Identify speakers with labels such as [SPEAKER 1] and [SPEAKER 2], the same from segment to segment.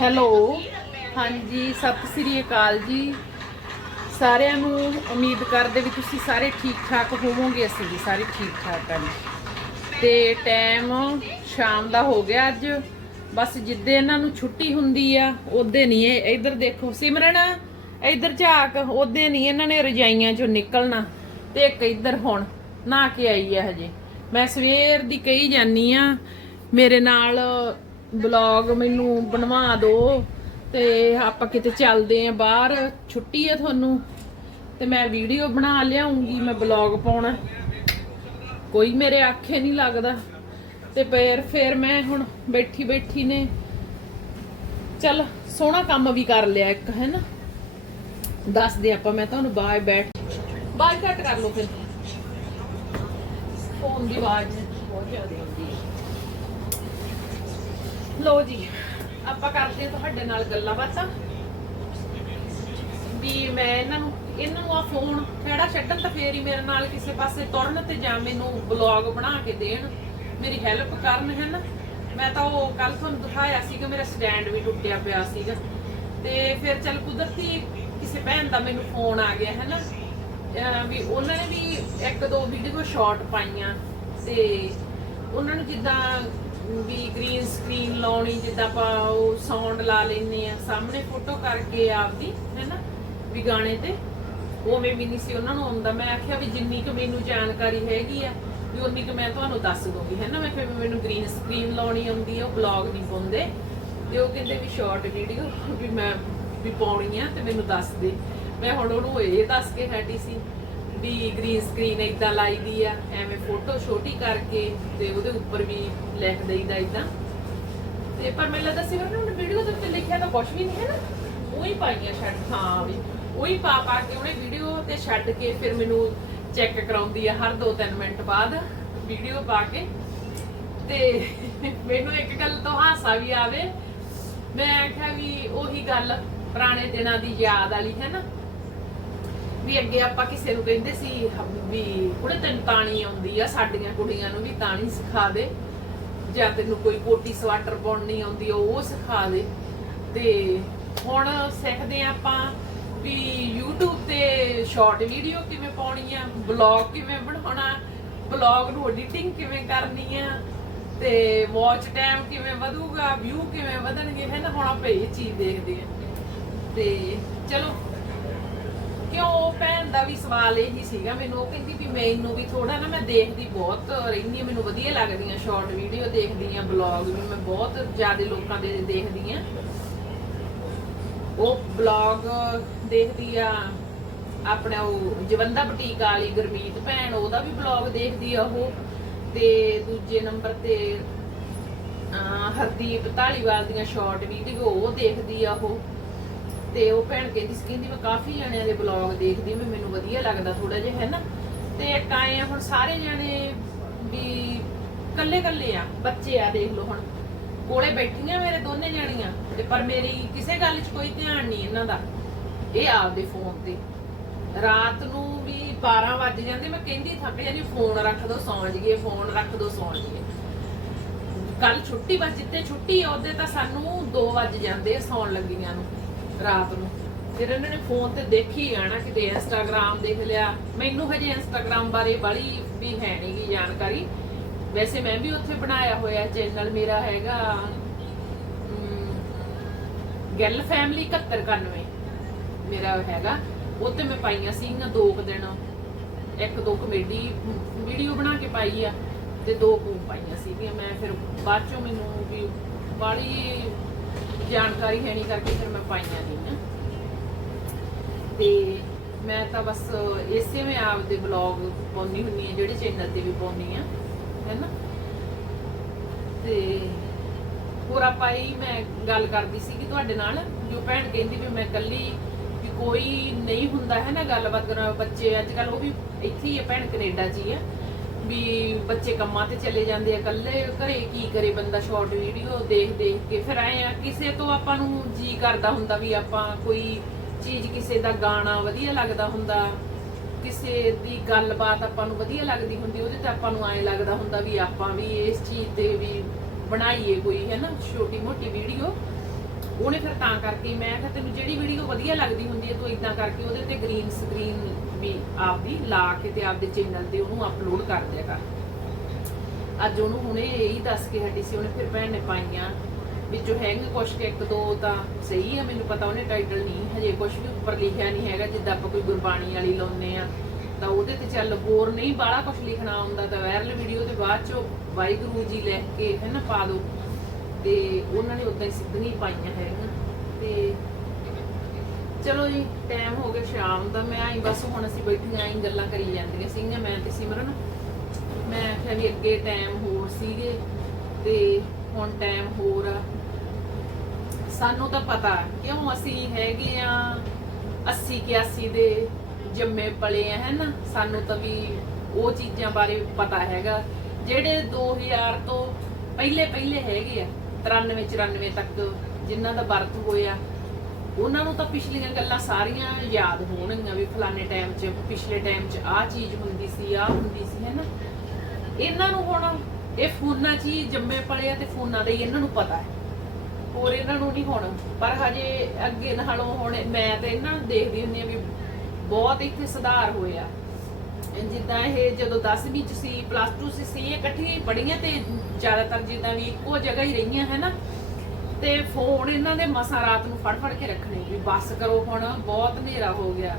[SPEAKER 1] Hello. ਹਾਂਜੀ, ਸਤਿ ਸ੍ਰੀ ਅਕਾਲ ਜੀ। ਸਾਰਿਆਂ ਨੂੰ ਉਮੀਦ ਕਰਦੇ ਵੀ ਤੁਸੀਂ ਸਾਰੇ ਠੀਕ ਠਾਕ ਹੋਵੋਗੇ, ਅਸੀਂ ਵੀ ਸਾਰੇ ਠੀਕ ਠਾਕ ਹਾਂ ਜੀ। ਤੇ ਟਾਈਮ ਸ਼ਾਮ ਦਾ ਹੋ ਗਿਆ ਅੱਜ। ਬਸ ਜਿੱਦੇ ਇਹਨਾਂ ਨੂੰ ਛੁੱਟੀ ਹੁੰਦੀ ਆ, ਉਹਦੇ ਨਹੀਂ ਇਹ, ਇੱਧਰ ਦੇਖੋ, ਸਿਮਰਨ, ਇੱਧਰ ਝਾਕ, ਉਹਦੇ ਨਹੀਂ ਇਹਨਾਂ ਨੇ ਰਜਾਈਆਂ ਚੋਂ ਨਿਕਲਣਾ। ਤੇ ਇੱਕ ਇੱਧਰ ਹੁਣ ਨਾ ਕੇ ਆਈ ਆ ਹਜੇ। ਮੈਂ ਸਵੇਰ ਦੀ ਕਹੀ ਜਾਨੀ ਆ, ਮੇਰੇ ਨਾਲ ਬਲੌਗ ਮੈਨੂੰ ਬਣਵਾ ਦਿਓ ਤੇ ਆਪਾਂ ਕਿਤੇ ਚੱਲਦੇ ਆ ਬਾਹਰ। ਛੁੱਟੀ ਹੈ ਤੁਹਾਨੂੰ। ਤੇ ਮੈਂ ਵੀਡੀਓ ਬਣਾ ਲਿਆਉਂਗੀ, ਮੈਂ ਬਲੌਗ ਪਾਉਣਾ। ਕੋਈ ਮੇਰੇ ਆਖੇ ਨਹੀਂ ਲੱਗਦਾ। ਤੇ ਫਿਰ ਫਿਰ ਮੈਂ ਹੁਣ ਬੈਠੀ ਬੈਠੀ ਨੇ। ਚਲ, ਸੋਹਣਾ ਕੰਮ ਵੀ ਕਰ ਲਿਆ ਇੱਕ ਹੈ ਨਾ ਦੱਸ ਦੇ ਆਪਾਂ, ਮੈਂ ਤੁਹਾਨੂੰ ਬਾਏ ਬੈਠ ਬਾਏ ਘੱਟ ਕਰ ਲਓ ਫਿਰ। ਫੋਨ ਦੀ ਆਵਾਜ਼ ਬਹੁਤ ਜ਼ਿਆਦਾ ਆਉਂਦੀ ਹੈ। ਲੋ ਜੀ, ਆਪਾਂ ਕਰਦੇ ਤੁਹਾਡੇ ਨਾਲ ਗੱਲਾਂ ਬਾਤਾਂ। ਵੀ ਮੈਂ ਇਹਨਾਂ ਨੂੰ ਇਹਨਾਂ ਨੂੰ ਆ ਫੋਨ ਖੜਾ ਛੱਡਣ ਤਾਂ ਫੇਰ ਹੀ ਮੇਰੇ ਨਾਲ ਕਿਸੇ ਪਾਸੇ ਤੁਰਨ ਤੇ ਜਾਂ ਮੈਨੂੰ ਬਲੌਗ ਬਣਾ ਕੇ ਦੇਣ। ਮੇਰੀ ਹੈਲਪ ਕਰਨ ਹੈ ਨਾ ਮੈਂ ਤਾਂ ਉਹ ਕੱਲ ਤੁਹਾਨੂੰ ਦਿਖਾਇਆ ਸੀ ਕਿ ਮੇਰਾ ਸਟੈਂਡ ਵੀ ਟੁੱਟਿਆ ਪਿਆ ਸੀਗਾ। ਤੇ ਫਿਰ ਚੱਲ ਕੁਦਰਤੀ ਕਿਸੇ ਭੈਣ ਦਾ ਮੈਨੂੰ ਫੋਨ ਆ ਗਿਆ ਹੈ ਨਾ ਅਹ ਵੀ ਉਹਨਾਂ ਨੇ ਵੀ ਇੱਕ ਦੋ ਵੀਡੀਓ ਸ਼ਾਰਟ ਪਾਈਆਂ ਤੇ ਉਹਨਾਂ ਨੂੰ ਜਿੱਦਾਂ ਵੀ ਗ੍ਰੀਨ ਸਕਰੀਨ ਲਾਉਣੀ, ਜਿੱਦਾਂ ਆਪਾਂ ਉਹ ਸਾਊਂਡ ਲਾ ਲੈਨੇ ਆ ਸਾਹਮਣੇ ਫੋਟੋ ਕਰਕੇ ਆਪਦੀ, ਹੈਨਾ, ਵੀ ਗਾਣੇ ਤੇ। ਉਵੇਂ ਵੀ ਨਹੀਂ ਸੀ ਉਹਨਾਂ ਨੂੰ ਆਉਂਦਾ। ਮੈਂ ਆਖਿਆ ਵੀ ਜਿੰਨੀ ਕੁ ਮੈਨੂੰ ਜਾਣਕਾਰੀ ਹੈਗੀ ਆ, ਵੀ ਉਨੀ ਕੁ ਮੈਂ ਤੁਹਾਨੂੰ ਦੱਸ ਦੂੰਗੀ ਹੈਨਾ। ਮੈਂ ਕਿਹਾ ਮੈਨੂੰ ਗ੍ਰੀਨ ਸਕਰੀਨ ਲਾਉਣੀ ਆਉਂਦੀ ਆ, ਉਹ ਬਲੌਗ ਨਹੀਂ ਪਾਉਂਦੇ। ਤੇ ਉਹ ਕਹਿੰਦੇ ਵੀ ਸ਼ਾਰਟ ਵੀਡੀਓ ਵੀ ਮੈਂ, ਵੀ ਪਾਉਣੀ ਆ ਤੇ ਮੈਨੂੰ ਦੱਸ ਦੇ। ਮੈਂ ਹੁਣ ਉਹਨੂੰ ਇਹ ਦੱਸ ਕੇ ਹਟੀ ਸੀ ਵੀ ਗ੍ਰੀਨ ਸਕਰੀਨ ਇਦਾਂ ਲਾਈਦੀ ਆ, ਐਵੇਂ ਫੋਟੋ ਛੋਟੀ ਕਰਕੇ ਤੇ ਉਹਦੇ ਉੱਪਰ ਵੀ ਲਿਖ ਦੇਈਦਾ ਇਦਾਂ ਤੇ ਪਰ ਮੈਨੂੰ ਲੱਗਦਾ ਸੀ ਉਹਨੇ ਵੀਡੀਓ ਦੇ ਉੱਤੇ ਲਿਖਿਆ ਤਾਂ ਕੁਝ ਵੀ ਨਹੀਂ ਹੈ ਨਾ। ਉਹੀ ਪਾਈਆਂ ਛੱਡ, ਹਾਂ ਵੀ, ਉਹੀ ਪਾ ਪਾ ਕੇ ਉਹਨੇ ਵੀਡੀਓ ਤੇ ਛੱਡ ਕੇ ਫਿਰ ਮੈਨੂੰ ਚੈੱਕ ਕਰਾਉਂਦੀ ਆ ਹਰ 2-3 ਮਿੰਟ ਬਾਅਦ ਵੀਡੀਓ ਪਾ ਕੇ। ਤੇ ਮੈਨੂੰ ਇੱਕ ਗੱਲ ਤੋਂ ਹਾਸਾ ਵੀ ਆਵੇ। ਮੈਂ ਆਖਿਆ ਵੀ ਉਹੀ ਗੱਲ ਪੁਰਾਣੇ ਦਿਨਾਂ ਦੀ ਯਾਦ ਵਾਲੀ ਹੈ ਨਾ। ਵੀ ਅੱਗੇ ਆਪਾਂ ਕਿਸੇ ਨੂੰ ਕਹਿੰਦੇ ਸੀ ਵੀ ਉਹਨੇ ਤੈਨੂੰ ਤਾਣੀ ਆਉਂਦੀ ਆ, ਸਾਡੀਆਂ ਕੁੜੀਆਂ ਨੂੰ ਵੀ ਤਾਣੀ ਸਿਖਾ ਦੇ। ਜਾਂ ਤੈਨੂੰ ਕੋਈ ਕੋਟੀ ਸਵਾਟਰ ਪਾਉਣੀ ਆਉਂਦੀ ਆ, ਉਹ ਸਿਖਾ ਦੇ। ਤੇ ਹੁਣ ਸਿੱਖਦੇ ਆ ਆਪਾਂ ਵੀ YouTube ਤੇ ਸ਼ਾਰਟ ਵੀਡੀਓ ਕਿਵੇਂ ਪਾਉਣੀ ਆ ਬਲੌਗ ਕਿਵੇਂ ਬਣਾਉਣਾ ਬਲੌਗ ਨੂੰ ਐਡੀਟਿੰਗ ਕਿਵੇਂ ਕਰਨੀ ਆ, ਤੇ ਵਾਚ ਟਾਈਮ ਕਿਵੇਂ ਵਧੂਗਾ ਵਿਊ ਕਿਵੇਂ ਵਧਣਗੇ, ਹੈ ਨਾ? ਹੁਣ ਆਪਾਂ ਇਹ ਚੀਜ਼ ਦੇਖਦੇ ਆ। ਤੇ ਚਲੋ ਕਿਉਂ ਉਹ ਭੈਣ ਦਾ ਵੀ ਸਵਾਲ ਇਹ ਹੀ ਸੀਗਾ ਮੈਨੂੰ, ਉਹ ਕਹਿੰਦੀ ਵੀ ਮੈਨੂੰ ਵੀ ਥੋੜਾ ਨਾ ਮੈਂ ਦੇਖਦੀ ਬਹੁਤ ਰਹਿੰਦੀ ਹਾਂ, ਮੈਨੂੰ ਵਧੀਆ ਲੱਗਦੀਆਂ ਸ਼ਾਰਟ ਵੀਡੀਓ ਦੇਖਦੀ ਆ ਬਲੌਗ ਵੀ ਮੈਂ ਬਹੁਤ ਜ਼ਿਆਦਾ ਲੋਕਾਂ ਦੇ ਦੇਖਦੀ ਆ ਉਹ ਬਲੌਗ ਦੇਖਦੀ ਆ ਆਪਣਾ ਉਹ ਜਵੰਦਾ ਬੁਟੀਕ ਵਾਲੀ ਗੁਰਮੀਤ ਭੈਣ, ਉਹਦਾ ਵੀ ਬਲੌਗ ਦੇਖਦੀ ਆ ਉਹ। ਤੇ ਦੂਜੇ ਨੰਬਰ ਤੇ ਹਰਦੀਪ ਢਾਲੀਵਾਲ ਦੀਆਂ ਸ਼ਾਰਟ ਵੀਡੀਓ ਉਹ ਦੇਖਦੀ ਆ ਉਹ। ਤੇ ਉਹ ਭੈਣ ਕਹਿੰਦੀ ਸੀ, ਕਹਿੰਦੀ ਮੈਂ ਕਾਫੀ ਜਣਿਆਂ ਦੇ ਬਲੌਗ ਦੇਖਦੀ ਮੈਂ ਮੈਨੂੰ ਵਧੀਆ ਲੱਗਦਾ ਥੋੜਾ ਜਿਹਾ, ਹੈ ਨਾ? ਤੇ ਇੱਕ ਆਏ ਆ, ਹੁਣ ਸਾਰੇ ਜਣੇ ਵੀ ਕੱਲੇ ਕੱਲੇ ਆ, ਬੱਚੇ ਆ, ਦੇਖ ਲਓ ਹੁਣ। ਕੋਲੇ ਬੈਠੀਆਂ ਮੇਰੇ ਦੋਨੇ ਜਣੀਆਂ, ਤੇ ਪਰ ਮੇਰੀ ਕਿਸੇ ਗੱਲ 'ਚ ਕੋਈ ਧਿਆਨ ਨਹੀਂ ਇਹਨਾਂ ਦਾ। ਇਹ ਆਪਦੇ ਫੋਨ ਤੇ। ਰਾਤ ਨੂੰ ਵੀ 12 ਵੱਜ ਜਾਂਦੇ, ਮੈਂ ਕਹਿੰਦੀ ਥੱਕ ਜਾਂਦੀ ਫੋਨ ਰੱਖ ਦੋ, ਸੌਂ ਜਾਈਏ ਫੋਨ ਰੱਖ ਦੋ, ਸੌਂ ਜੀਏ ਕੱਲ ਛੁੱਟੀ, ਬਸ ਜਿੱਤੇ ਛੁੱਟੀ ਆ, ਉਹਦੇ ਤਾਂ ਸਾਨੂੰ 2 ਵੱਜ ਜਾਂਦੇ ਸੌਣ ਲੱਗੀਆਂ ਨੂੰ। ਰਾਤ ਨੂੰ। ਫਿਰ ਇਹਨਾਂ ਨੇ ਫੋਨ ਤੇ ਦੇਖੀ ਜਾਣਾ ਕਿਤੇ ਇੰਸਟਾਗ੍ਰam ਦੇਖ ਲਿਆ। ਮੈਨੂੰ ਹਜੇ ਇੰਸਟਾਗ੍ਰam ਬਾਰੇ ਬੜੀ ਵੀ ਹੈ ਨਹੀਂ ਜਾਣਕਾਰੀ। ਵੈਸੇ ਮੈਂ ਵੀ ਉੱਥੇ ਬਣਾਇਆ ਹੋਇਆ ਚੈਨਲ ਮੇਰਾ ਹੈਗਾ ਗੱਲ ਫੈਮਿਲੀ 7191 ਮੇਰਾ ਹੈਗਾ। ਉੱਤੇ ਮੈਂ ਪਾਈਆਂ ਸੀਗੀਆਂ ਦੋ ਕੁ ਦਿਨ। ਇੱਕ ਦੋ ਕਮੇਡੀ ਵੀਡੀਓ ਬਣਾ ਕੇ ਪਾਈ ਆ ਤੇ ਦੋ ਕੁ ਪਾਈਆਂ ਸੀਗੀਆਂ। ਮੈਂ ਫਿਰ ਬਾਅਦ ਚੋਂ ਮੈਨੂੰ ਵੀ ਬਾਲੀ ਜਾਣਕਾਰੀ ਹੈ ਨਹੀਂ ਕਰਕੇ ਫਿਰ ਮੈਂ ਪਾਈਆਂ ਨਹੀਂ ਤੇ ਮੈਂ ਤਾਂ ਬਸ ਇਸੇ ਵਿੱਚ ਆਪਦੇ ਬਲੌਗ ਪਾਉਣੀ ਹੁੰਨੀ ਆ ਜਿਹੜੇ ਚੈਨਲ ਤੇ ਵੀ ਪਾਉਣੀ ਆ ਹੈਨਾ? ਤੇ ਹੋਰ ਆਪਾਂ ਹੀ ਮੈਂ ਗੱਲ ਕਰਦੀ ਸੀ ਕਿ ਤੁਹਾਡੇ ਨਾਲ, ਜੋ ਭੈਣ ਕਹਿੰਦੀ ਵੀ ਮੈਂ ਇਕੱਲੀ ਵੀ ਕੋਈ ਨਹੀਂ ਹੁੰਦਾ ਹੈ ਨਾ ਗੱਲਬਾਤ ਕਰਨ ਬੱਚੇ, ਅੱਜ ਕੱਲ ਉਹ ਵੀ ਇੱਥੇ ਹੀ ਆ ਭੈਣ ਕੈਨੇਡਾ 'ਚ ਹੀ ਆ। ਵੀ ਬੱਚੇ ਕੰਮਾਂ ਤੇ ਚਲੇ ਜਾਂਦੇ ਆ, ਇਕੱਲੇ ਘਰੇ ਕੀ ਕਰੇ ਬੰਦਾ ਸ਼ਾਰਟ ਵੀਡੀਓ ਦੇਖ ਦੇਖ ਕੇ। ਫਿਰ ਆਏ ਆ, ਕਿਸੇ ਤੋਂ ਆਪਾਂ ਨੂੰ ਜੀ ਕਰਦਾ ਹੁੰਦਾ ਵੀ ਆਪਾਂ ਕੋਈ ਚੀਜ਼ ਕਿਸੇ ਦਾ ਗਾਣਾ ਵਧੀਆ ਲੱਗਦਾ ਹੁੰਦਾ, ਕਿਸੇ ਦੀ ਗੱਲਬਾਤ ਆਪਾਂ ਨੂੰ ਵਧੀਆ ਲੱਗਦੀ ਹੁੰਦੀ, ਉਹਦੇ ਤੇ ਆਪਾਂ ਨੂੰ ਐਂ ਲੱਗਦਾ ਹੁੰਦਾ ਵੀ ਆਪਾਂ ਵੀ ਇਸ ਚੀਜ਼ ਤੇ ਵੀ ਬਣਾਈਏ ਕੋਈ ਹੈ ਨਾ ਛੋਟੀ ਮੋਟੀ ਵੀਡੀਓ ਉਹਨੇ ਫਿਰ ਤਾਂ ਕਰਕੇ ਮੈਂ ਕਿਹਾ ਤੈਨੂੰ ਜਿਹੜੀ ਵੀਡੀਓ ਵਧੀਆ ਲੱਗਦੀ ਹੁੰਦੀ ਹੈ ਤੂੰ ਇਦਾਂ ਕਰਕੇ ਉਹਦੇ ਤੇ ਗ੍ਰੀਨ ਸਕਰੀਨ ਵੀ ਆਪਦੀ ਲਾ ਕੇ ਤੇ ਆਪਦੇ ਚੈਨਲ ਤੇ ਉਹਨੂੰ ਅਪਲੋਡ ਕਰ ਦਿਆ ਕਰ। ਅੱਜ ਉਹਨੂੰ ਹੁਣੇ ਇਹੀ ਦੱਸ ਕੇ ਹਟੀ ਸੀ, ਉਹਨੇ ਫਿਰ ਭੈਣ ਨੇ ਪਾਈਆਂ, ਵਿੱਚੋਂ ਹੈਗੇ ਕੁਛ ਕਿ ਇੱਕ ਦੋ ਤਾਂ ਸਹੀ ਆ, ਮੈਨੂੰ ਪਤਾ ਉਹਨੇ ਟਾਈਟਲ ਨਹੀਂ, ਹਜੇ ਕੁਛ ਵੀ ਉੱਪਰ ਲਿਖਿਆ ਨਹੀਂ ਹੈਗਾ, ਜਿੱਦਾਂ ਆਪਾਂ ਕੋਈ ਗੁਰਬਾਣੀ ਵਾਲੀ ਲਾਉਂਦੇ ਆ, ਤਾਂ ਉਹਦੇ ਤੇ ਚੱਲ ਹੋਰ ਨਹੀਂ ਬਾਹਲਾ ਕੁਛ ਲਿਖਣਾ ਆਉਂਦਾ ਤਾਂ ਵਾਇਰਲ ਵੀਡੀਓ ਦੇ ਬਾਅਦ ਚ ਵਾਹਿਗੁਰੂ ਜੀ ਲਿਖ ਕੇ, ਹੈ ਨਾ, ਪਾ ਦੋ ਤੇ ਉਹਨਾਂ ਨੇ ਉਦਾਂ ਹੀ ਸਿੱਧੀਆਂ ਹੀ ਪਾਈਆਂ ਹੈਗੀਆਂ। ਤੇ ਚਲੋ ਜੀ ਟਾਈਮ ਹੋ ਗਿਆ ਸ਼ਾਮ ਦਾ, ਮੈਂ ਆਈ ਬਸ ਹੁਣ ਅਸੀਂ ਬੈਠੀਆਂ, ਆਈ ਗੱਲਾਂ ਕਰੀ ਜਾਂਦੀਆਂ ਸੀਗੀਆਂ, ਮੈਂ ਤੇ ਸਿਮਰਨ। ਮੈਂ ਕਿਹਾ ਵੀ ਅੱਗੇ ਟਾਈਮ ਹੋਰ ਸੀਗੇ ਤੇ ਹੁਣ ਟਾਈਮ ਹੋਰ ਆ। ਸਾਨੂੰ ਤਾਂ ਪਤਾ ਕਿਉਂ ਅਸੀਂ ਹੈਗੇ ਆ 80 81 ਦੇ ਜੰਮੇ ਪਲੇ ਆ, ਹੈ ਸਾਨੂੰ ਤਾਂ ਵੀ ਉਹ ਚੀਜ਼ਾਂ ਬਾਰੇ ਪਤਾ ਹੈਗਾ। ਜਿਹੜੇ 2000 ਤੋਂ ਪਹਿਲੇ ਪਹਿਲੇ ਹੈਗੇ ਆ 93 94 ਤੱਕ ਜਿਨ੍ਹਾਂ ਦਾ ਬਰਥ ਹੋਇਆ, ਉਹਨਾਂ ਨੂੰ ਤਾਂ ਪਿਛਲੀਆਂ ਗੱਲਾਂ ਸਾਰੀਆਂ ਯਾਦ ਹੋਣਗੀਆਂ ਵੀ ਫਲਾਣੇ ਟਾਈਮ 'ਚ, ਪਿਛਲੇ ਟਾਈਮ 'ਚ ਆਹ ਚੀਜ਼ ਹੁੰਦੀ ਸੀ, ਆਹ ਹੁੰਦੀ ਸੀ, ਹੈ ਇਹਨਾਂ ਨੂੰ ਹੁਣ ਇਹ ਫੋਨਾਂ 'ਚ ਹੀ ਜੰਮੇ ਪਲੇ ਆ ਤੇ ਫੋਨਾਂ ਦਾ ਹੀ ਇਹਨਾਂ ਨੂੰ ਪਤਾ ਹੈ। ਹੋਰ ਇਹਨਾਂ ਨੂੰ ਨਹੀਂ ਹੁਣ, ਪਰ ਹਜੇ ਅੱਗੇ ਨਾਲੋਂ ਹੁਣ ਮੈਂ ਤੇ ਇਹਨਾਂ ਦੇਖਦੀ ਹੁੰਦੀ ਆ ਵੀ ਬਹੁਤ ਇੱਥੇ ਸੁਧਾਰ ਹੋਇਆ। ਜਿੱਦਾਂ ਇਹ ਜਦੋਂ 10ਵੀਂ ਚ ਸੀ ਪਲੱਸ 2 ਚ ਸੀ ਇਕੱਠੀਆਂ ਹੀ ਪੜੀਆਂ ਤੇ ਜ਼ਿਆਦਾਤਰ ਜਿੱਦਾਂ ਵੀ ਇੱਕੋ ਜਗ੍ਹਾ ਹੀ ਰਹੀਆਂ ਹੈ ਨਾ ਤੇ ਫੋਨ ਇਹਨਾਂ ਦੇ ਮਸਾਂ ਰਾਤ ਨੂੰ ਫੜ ਫੜ ਕੇ ਰੱਖਣੇ, ਵੀ ਬੱਸ ਕਰੋ ਹੁਣ, ਬਹੁਤ ਹਨੇਰਾ ਹੋ ਗਿਆ।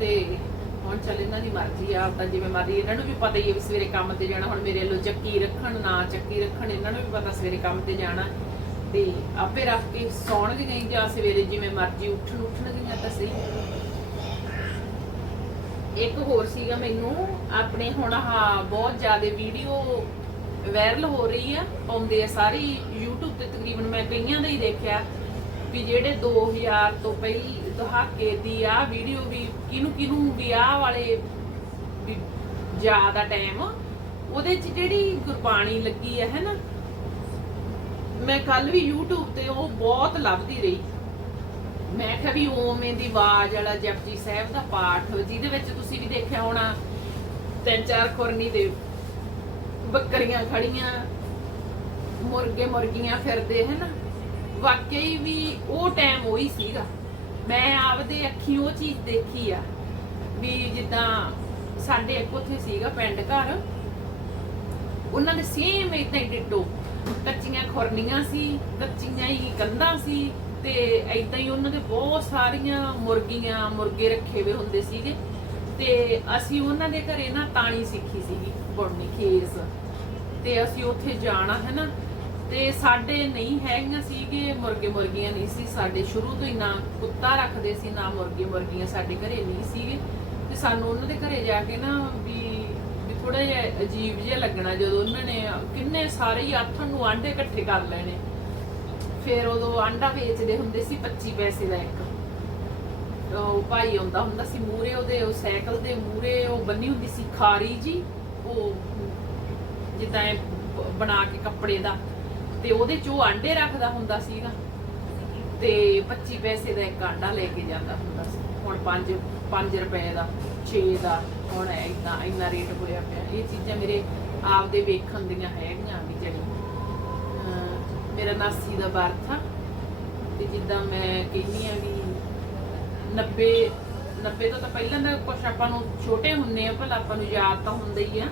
[SPEAKER 1] ਤੇ ਹੁਣ ਚੱਲ ਇਹਨਾਂ ਦੀ ਮਰਜ਼ੀ ਆ, ਆਪਦਾ ਜਿਵੇਂ ਮਰਜ਼ੀ, ਇਹਨਾਂ ਨੂੰ ਵੀ ਪਤਾ ਹੀ ਹੈ ਵੀ ਸਵੇਰੇ ਕੰਮ ਤੇ ਜਾਣਾ, ਹੁਣ ਮੇਰੇ ਵੱਲੋਂ ਚੱਕੀ ਰੱਖਣ, ਨਾ ਚੱਕੀ ਰੱਖਣ, ਇਹਨਾਂ ਨੂੰ ਵੀ ਪਤਾ ਸਵੇਰੇ ਕੰਮ ਤੇ ਜਾਣਾ। ਤੇ ਆਪੇ ਰੱਖ ਕੇ ਸੌਣ ਗਈ ਜਾਂ ਸਵੇਰੇ ਜਿਵੇਂ ਮਰਜ਼ੀ ਉੱਠਣ, ਉੱਠਣਗੀਆਂ ਤਾਂ ਸਹੀ। ਇੱਕ ਹੋਰ ਸੀਗਾ ਮੈਨੂੰ, ਆਪਣੇ ਹੁਣ ਆਹ ਬਹੁਤ ਜ਼ਿਆਦਾ ਵੀਡੀਓ ਵਾਇਰਲ ਹੋ ਰਹੀ ਆ ਪਾਉਂਦੇ ਆ ਸਾਰੀ YouTube ਤੇ ਤਕਰੀਬਨ ਮੈਂ ਕਈਆਂ ਦਾ ਹੀ ਦੇਖਿਆ ਵੀ ਜਿਹੜੇ 2000 ਤੋਂ ਪਹਿਲੀ ਦਹਾਕੇ ਦੀ ਆ ਵੀਡੀਓ ਵੀ ਕਿਨੂੰ ਕਿਨੂੰ ਵਿਆਹ ਵਾਲੇ ਵੀ ਜ਼ਿਆਦਾ ਟਾਈਮ ਉਹਦੇ ਚ ਜਿਹੜੀ ਗੁਰਬਾਣੀ ਲੱਗੀ ਆ, ਹੈ ਮੈਂ ਕੱਲ ਵੀ YouTube ਤੇ ਉਹ ਬਹੁਤ ਲੱਭਦੀ ਰਹੀ। ਮੈਂ ਕਿਹਾ ਵੀ ਓਵੇਂ ਦੀ ਆਵਾਜ਼ ਵਾਲਾ ਜਪਜੀ ਸਾਹਿਬ ਦਾ ਪਾਠ, ਜਿਹਦੇ ਵਿੱਚ ਤੁਸੀਂ ਵੀ ਦੇਖਿਆ ਹੋਣਾ, ਤਿੰਨ ਚਾਰ ਖੁਰਨੀ ਦੇ ਬੱਕਰੀਆਂ ਖੜੀਆਂ, ਮੁਰਗੇ ਮੁਰਗੀਆਂ ਫਿਰਦੇ ਹੈ ਵਾਕਈ ਵੀ ਉਹ ਟਾਈਮ ਉਹੀ ਸੀਗਾ। ਮੈਂ ਆਪਦੇ ਅੱਖੀਂ ਉਹ ਚੀਜ਼ ਦੇਖੀ ਆ, ਵੀ ਜਿੱਦਾਂ ਸਾਡੇ ਇੱਕ ਉੱਥੇ ਸੀਗਾ ਪਿੰਡ ਘਰ, ਉਹਨਾਂ ਦੇ ਸੇਮ ਇਦਾਂ ਹੀ ਡਿੱਟੋ ਕੱਚੀਆਂ ਖੁਰਨੀਆਂ ਸੀ, ਕੱਚੀਆਂ ਹੀ ਕੰਧਾਂ ਸੀ ਤੇ ਇਦਾਂ ਹੀ ਉਹਨਾਂ ਦੇ ਬਹੁਤ ਸਾਰੀਆਂ ਮੁਰਗੀਆਂ, ਮੁਰਗੇ ਰੱਖੇ ਹੋਏ ਹੁੰਦੇ ਸੀਗੇ। ਤੇ ਅਸੀਂ ਉਹਨਾਂ ਦੇ ਘਰੇ ਨਾ ਤਾਣੀ ਸਿੱਖੀ ਸੀਗੀ, ਬੁਣਨੀ, ਖੇਸ। ਤੇ ਅਸੀਂ ਉੱਥੇ ਜਾਣਾ, ਹੈ ਨਾ? ਤੇ ਸਾਡੇ ਨਹੀਂ ਹੈਗੀਆਂ ਸੀਗੇ, ਮੁਰਗੇ ਮੁਰਗੀਆਂ ਨਹੀਂ ਸੀ ਸਾਡੇ। ਸ਼ੁਰੂ ਤੋਂ ਹੀ ਨਾ ਕੁੱਤਾ ਰੱਖਦੇ ਸੀ, ਨਾ ਮੁਰਗੇ ਮੁਰਗੀਆਂ ਸਾਡੇ ਘਰੇ ਨਹੀਂ ਸੀਗੇ। ਤੇ ਸਾਨੂੰ ਉਹਨਾਂ ਦੇ ਘਰੇ ਜਾ ਕੇ ਨਾ ਵੀ ਵੀ ਥੋੜਾ ਜਿਹਾ ਅਜੀਬ ਜਿਹਾ ਲੱਗਣਾ ਜਦੋਂ ਉਹਨਾਂ ਨੇ ਕਿੰਨੇ ਸਾਰੇ ਹੀ ਆਥਣ ਨੂੰ ਆਂਡੇ ਇਕੱਠੇ ਕਰ ਲੈਣੇ। ਫਿਰ ਉਦੋਂ ਆਂਡਾ ਵੇਚਦੇ ਹੁੰਦੇ ਸੀ 25 ਪੈਸੇ ਦਾ ਇੱਕ। ਉਹ ਭਾਈ ਆਉਂਦਾ ਹੁੰਦਾ ਸੀ ਮੂਰੇ ਉਹਦੇ ਉਹ ਸਾਈਕਲ ਦੇ ਮੂਰੇ ਉਹ ਬੰਨੀ ਹੁੰਦੀ ਸੀ ਖਾਰੀ ਜੀ। ਉਹ ਜਿੱਦਾਂ ਬਣਾ ਕੇ ਕੱਪੜੇ ਦਾ। ਤੇ ਉਹਦੇ ਚ ਉਹ ਆਂਡੇ ਰੱਖਦਾ ਹੁੰਦਾ ਸੀਗਾ। ਤੇ 25 ਪੈਸੇ ਦਾ ਇੱਕ ਆਂਡਾ ਲੈ ਕੇ ਜਾਂਦਾ ਹੁੰਦਾ ਸੀ। ਹੁਣ 5 5 ਰੁਪਏ ਦਾ 6 ਦਾ, ਹੁਣ ਇਦਾਂ ਇੰਨਾ ਰੇਟ ਹੋਇਆ ਪਿਆ। ਇਹ ਚੀਜ਼ਾਂ ਮੇਰੇ ਆਪ ਦੇ ਵੇਖਣ ਦੀਆਂ ਹੈਗੀਆਂ ਵੀ ਜਿਹੜੀਆਂ। ਮੇਰਾ 89 ਦਾ ਬਰਥ ਆ ਤੇ ਜਿੱਦਾਂ ਮੈਂ ਕਹਿੰਦੀ ਆ ਵੀ 90 90 ਤੋਂ ਤਾਂ ਪਹਿਲਾਂ ਦਾ ਕੁਛ ਆਪਾਂ ਨੂੰ ਛੋਟੇ ਹੁੰਨੇ ਆ, ਭਲਾ ਆਪਾਂ ਨੂੰ ਯਾਦ ਤਾਂ ਹੁੰਦਾ ਹੀ ਆ।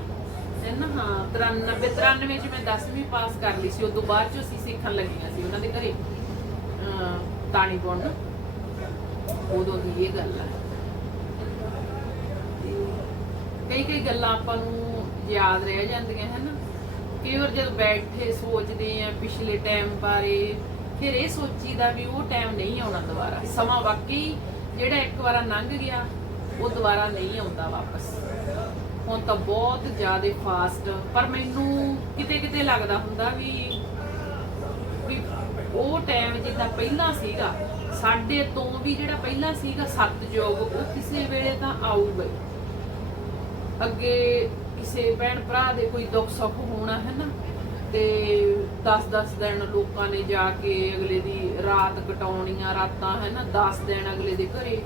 [SPEAKER 1] ਹੈ ਨਾ? ਹਾਂ 93 93 ਚ ਮੈਂ 10ਵੀਂ ਪਾਸ ਕਰ ਲਈ ਸੀ, ਉਦੋਂ ਬਾਅਦ ਚ ਅਸੀਂ ਸਿੱਖਣ ਲੱਗੀਆਂ ਸੀ ਉਹਨਾਂ ਦੇ ਘਰੇ। ਅਹ, ਤਾਣੀ ਬੁਣ ਉਦੋਂ ਦੀ ਇਹ ਗੱਲ ਆ। ਕਈ ਕਈ ਗੱਲਾਂ ਆਪਾਂ ਨੂੰ ਯਾਦ ਰਹਿ ਜਾਂਦੀਆਂ, ਹੈ ਕਈ ਵਾਰ ਜਦ ਬੈਠੇ ਸੋਚਦੇ ਆ ਪਿਛਲੇ ਟਾਈਮ ਬਾਰੇ, ਫਿਰ ਇਹ ਸੋਚੀਦਾ ਵੀ ਉਹ ਟਾਈਮ ਨਹੀਂ ਆਉਣਾ ਦੁਬਾਰਾ। ਸਮਾਂ ਵਾਕਈ ਜਿਹੜਾ ਇੱਕ ਵਾਰ ਲੰਘ ਗਿਆ, ਉਹ ਦੁਬਾਰਾ ਨਹੀਂ ਆਉਂਦਾ ਵਾਪਸ। ਹੁਣ ਤਾਂ ਬਹੁਤ ਜ਼ਿਆਦਾ ਫਾਸਟ ਪਰ ਮੈਨੂੰ ਕਿਤੇ ਕਿਤੇ ਲੱਗਦਾ ਹੁੰਦਾ ਵੀ ਵੀ ਉਹ ਟਾਈਮ ਜਿੱਦਾਂ ਪਹਿਲਾਂ ਸੀਗਾ, ਸਾਡੇ ਤੋਂ ਵੀ ਜਿਹੜਾ ਪਹਿਲਾਂ ਸੀਗਾ ਸਤਜੋਗ ਉਹ ਕਿਸੇ ਵੇਲੇ ਤਾਂ ਆਊਗਾ ਅੱਗੇ ਕਿਸੇ ਭੈਣ ਭਰਾ ਦੇ ਕੋਈ ਦੁੱਖ ਸੁੱਖ ਹੋਣਾ ਹੈ ਨਾ, ਤੇ 10-10 ਦਿਨ ਲੋਕਾਂ ਨੇ ਜਾ ਕੇ ਅਗਲੇ ਦੀ ਰਾਤ ਕਟਾਉਣੀਆਂ ਰਾਤਾਂ ਹੈ ਨਾ 10 ਦਿਨ ਅਗਲੇ ਦੇ ਘਰੇ।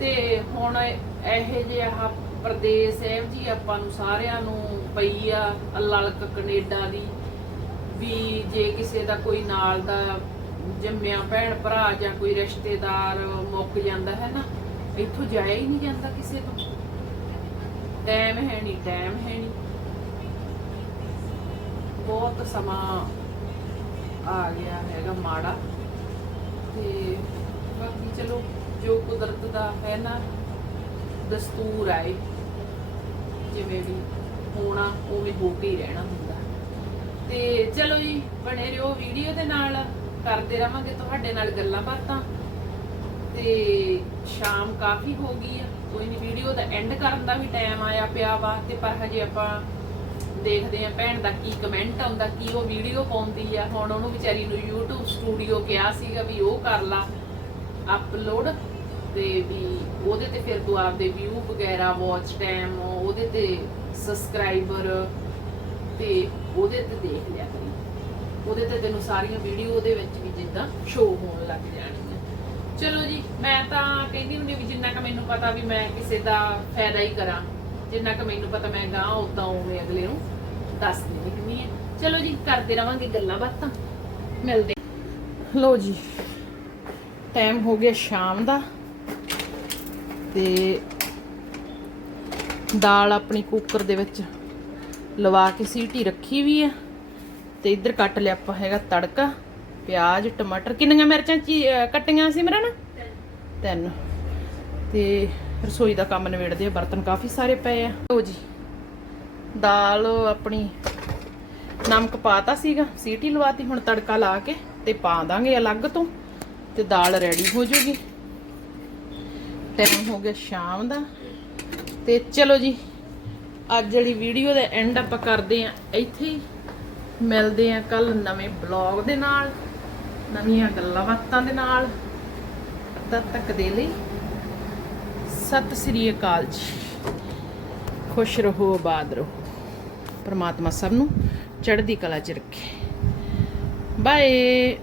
[SPEAKER 1] ਤੇ ਹੁਣ ਇਹੋ ਜਿਹਾ ਪ੍ਰਦੇਸ਼ ਇਹੋ ਜੀ, ਆਪਾਂ ਨੂੰ ਸਾਰਿਆਂ ਨੂੰ ਪਈ ਆ ਅਲਲਕ ਕੈਨੇਡਾ ਦੀ, ਵੀ ਜੇ ਕਿਸੇ ਦਾ ਕੋਈ ਨਾਲ ਦਾ ਜੰਮਿਆ ਭੈਣ ਭਰਾ ਜਾਂ ਕੋਈ ਰਿਸ਼ਤੇਦਾਰ ਮੁੱਕ ਜਾਂਦਾ ਹੈ ਨਾ, ਇੱਥੋਂ ਜਾਇਆ ਹੀ ਨਹੀਂ ਜਾਂਦਾ ਕਿਸੇ ਤੋਂ। ਟਾਈਮ ਹੈ ਨਹੀਂ ਟਾਈਮ ਹੈ ਨਹੀਂ। ਬਹੁਤ ਸਮਾਂ ਆ ਗਿਆ ਹੈਗਾ ਮਾੜਾ। ਤੇ ਬਾਕੀ ਚਲੋ, ਜੋ ਕੁਦਰਤ ਦਾ ਹੈ ਨਾ, ਦਸਤੂਰ ਆਏ ਜਿਵੇਂ ਵੀ ਹੋਣਾ, ਉਵੇਂ ਹੋ ਕੇ ਹੀ ਰਹਿਣਾ ਹੁੰਦਾ। ਤੇ ਚਲੋ ਜੀ, ਬਣੇ ਰਹੋ ਵੀਡੀਓ ਦੇ ਨਾਲ। ਕਰਦੇ ਰਵਾਂਗੇ ਤੁਹਾਡੇ ਨਾਲ ਗੱਲਾਂ ਬਾਤਾਂ। ਤੇ ਸ਼ਾਮ ਕਾਫੀ ਹੋ ਗਈ ਆ। ਕੋਈ ਨਹੀਂ ਵੀਡੀਓ ਦਾ ਐਂਡ ਕਰਨ ਦਾ ਵੀ ਟਾਈਮ ਆਇਆ ਪਿਆ ਵਾ, ਤੇ ਪਰ ਹਜੇ ਆਪਾਂ ਦੇਖਦੇ ਆ ਭੈਣ ਦਾ ਕੀ ਕਮੈਂਟ ਆਉਂਦਾ, ਕੀ ਉਹ ਵੀਡੀਓ ਪਾਉਂਦੀ ਆ। ਹੁਣ ਉਹਨੂੰ ਵਿਚਾਰੀ ਨੂੰ YouTube ਸਟੂਡੀਓ ਕਿਹਾ ਸੀਗਾ ਵੀ ਉਹ ਕਰ ਲਾ ਅਪਲੋਡ ਤੇ ਵੀ ਉਹਦੇ ਤੇ ਫਿਰ ਤੂੰ ਆਪਦੇ ਵਿਊ ਵਗੈਰਾ ਵਾਚ ਟਾਈਮ ਉਹਦੇ ਤੇ ਸਬਸਕ੍ਰਾਈਬਰ ਤੇ ਉਹਦੇ ਤੇ ਦੇਖ ਲਿਆ ਕਰੀ। ਉਹਦੇ ਤੇ ਤੈਨੂੰ ਸਾਰੀਆਂ ਵੀਡੀਓ ਉਹਦੇ ਵਿੱਚ ਵੀ ਜਿੱਦਾਂ ਸ਼ੋ ਹੋਣ ਲੱਗ ਜਾਣਗੀਆਂ। ਚਲੋ ਜੀ, ਮੈਂ ਤਾਂ ਕਹਿੰਦੀ ਹੁੰਦੀ ਵੀ ਜਿੰਨਾ ਕ ਮੈਨੂੰ ਪਤਾ ਵੀ ਮੈਂ ਕਿਸੇ ਦਾ ਫਾਇਦਾ ਹੀ ਕਰਾਂ, ਜਿੰਨਾ ਕ ਮੈਨੂੰ ਪਤਾ ਮੈਂ ਗਾਂ ਉਦਾਂ ਉਵੇਂ ਅਗਲੇ ਨੂੰ ਦੱਸਦੀ ਰਹਿੰਦੀ ਹੈ ਚਲੋ ਜੀ, ਕਰਦੇ ਰਵਾਂਗੇ ਗੱਲਾਂ ਬਾਤਾਂ। ਮਿਲਦੇ ਲੋ ਜੀ ਟਾਈਮ ਹੋ ਗਿਆ ਸ਼ਾਮ ਦਾ, ਤੇ ਦਾਲ ਆਪਣੀ ਕੁੱਕਰ ਦੇ ਵਿੱਚ ਲਵਾ ਕੇ ਸੀਟੀ ਰੱਖੀ ਵੀ ਆ ਤੇ ਇੱਧਰ ਕੱਟ ਲਿਆ ਆਪਾਂ ਹੈਗਾ ਤੜਕਾ। ਪਿਆਜ਼, ਟਮਾਟਰ, ਕਿੰਨੀਆਂ ਮਿਰਚਾਂ, ਚੀ- ਕੱਟੀਆਂ ਸੀ ਮਰਨ ਤਿੰਨ। ਤੇ ਰਸੋਈ ਦਾ ਕੰਮ ਨਿਬੇੜਦੇ ਆ, ਬਰਤਨ ਕਾਫੀ ਸਾਰੇ ਪਏ ਆ। ਲਓ ਜੀ, ਦਾਲ ਆਪਣੀ ਨਮਕ ਪਾਤਾ ਸੀਗਾ, ਸੀਟੀ ਲਵਾਤੀ, ਹੁਣ ਤੜਕਾ ਲਾ ਕੇ ਤੇ ਪਾ ਦਾਂਗੇ ਅਲੱਗ ਤੋਂ ਤੇ ਦਾਲ ਰੈਡੀ ਹੋ ਜੂਗੀ। ਟਾਈਮ ਹੋ ਗਿਆ ਸ਼ਾਮ ਦਾ। ਤੇ ਚਲੋ ਜੀ, ਅੱਜ ਜਿਹੜੀ ਵੀਡੀਓ ਦਾ ਐਂਡ ਆਪਾਂ ਕਰਦੇ ਆ ਇੱਥੇ ਹੀ। ਮਿਲਦੇ ਆ ਕੱਲ ਨਵੇਂ ਬਲੌਗ ਦੇ ਨਾਲ। ਨਵੀਆਂ ਗੱਲਾਂ ਬਾਤਾਂ ਦੇ ਨਾਲ। ਤਦ ਤੱਕ ਦੇ ਲਈ। ਸਤਿ ਸ੍ਰੀ ਅਕਾਲ ਜੀ। ਖੁਸ਼ ਰਹੋ, ਆਬਾਦ ਰਹੋ। ਪਰਮਾਤਮਾ ਸਭ ਨੂੰ ਚੜ੍ਹਦੀ ਕਲਾ 'ਚ ਰੱਖੇ। ਬਾਏ।